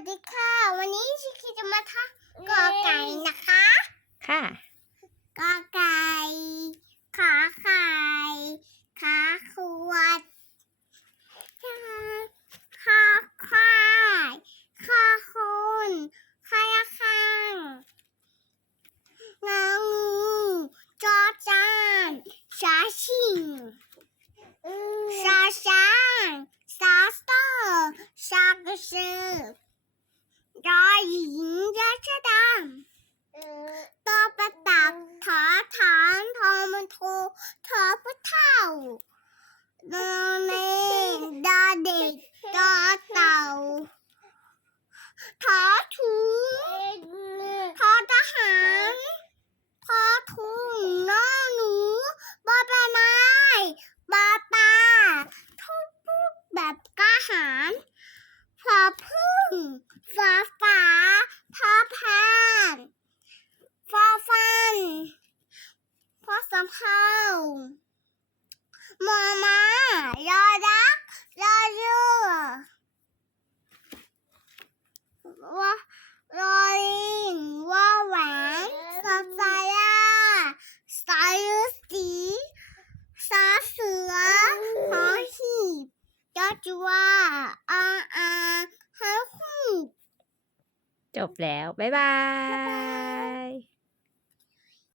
วัสดีค่ะ วันนี้ชิคกี้จะมาทำกอไก่นะคะ ค่ะกอไก่ขาไข่ขาขวดขาควายขาคนขาละคังงางูจอจานชาชิงชาช้างชาสเตอร์ชากระสือ รอหญิงยอชดำตอประตักถอฐานทอมันโททอพุเท่านอนเนดาเด็กดอเต่าทอถุงทอทหารทอถุงนอหนูบอปลาไม้บอปลาทุกพูดแบบกล้าหาญพอพึ่งฟ้าฟ้าพอพาน ฟอฟันพอสำ เภามอมายอดักยอเรือวอรอลิงวอแหวนสอสายาสายสีสาเสือหอหีบยอจัวอาอาฮาฮูจบแล้ว บ๊ายบาย